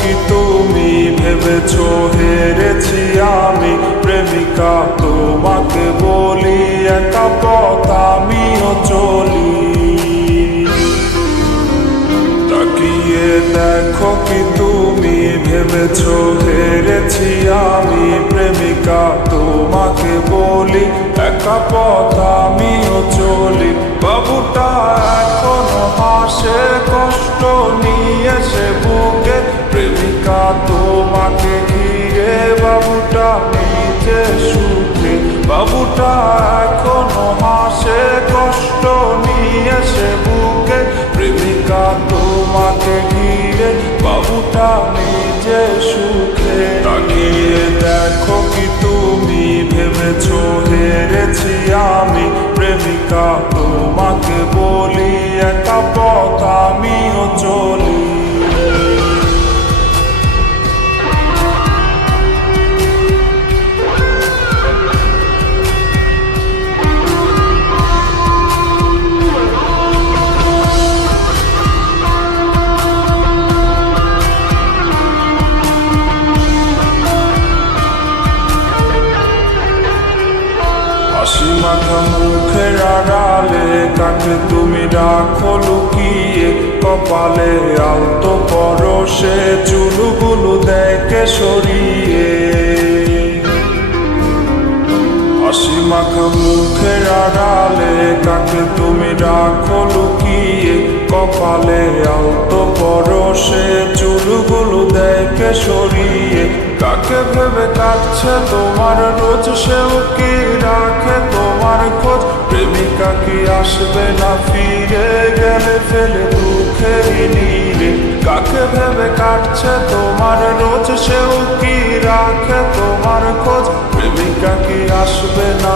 কি তুমি ভেবেছো হেরেছি আমি? প্রেমিকা তোমাকে বলি একা পথ আমিও চলি। তাকিয়ে দেখো কি তুমি ভেবেছো হেরেছি আমি? প্রেমিকা তোমাকে বলি একা পথ আমিও চলি। বাবুটা এখনো হাসে কষ্ট নিয়ে সে বুকে, প্রেমিকা তোমাকে ঘিরে বাবুটা নিজে সুখে। বাবুটা এখনো হাসে কষ্ট নিয়ে সে বুকে, প্রেমিকা তোমাকে ঘিরে বাবুটা নিজে সুখে। তাকিয়ে দেখো কি তুমি ভেবেছো হেরেছি আমি? প্রেমিকা তোমাকে বলি একা পথ আমিও চলি। হাসি মাখা মুখের আড়ালে কাকে তুমি রাখো লুকিয়ে, কপালে আলতো পরশে চুলগুলো দেখে সরিয়ে। হাসি মাখা মুখের আড়ালে কাকে তুমি রাখো লুকিয়ে, কপালে আলতো পরশে চুলগুলো দেখে সরিয়ে। কাকে ভেবে কাটছে তোমার রোজ, সেও কি রাখে তোমার খোঁজ? প্রেমিকা কি আসবে না ফিরে গেলে ফেলে দুঃখের নীড়ে? কাকে ভেবে কাটছে তোমার রোজ, সেও কি রাখে তোমার খোঁজ? প্রেমিকা কি আসবে না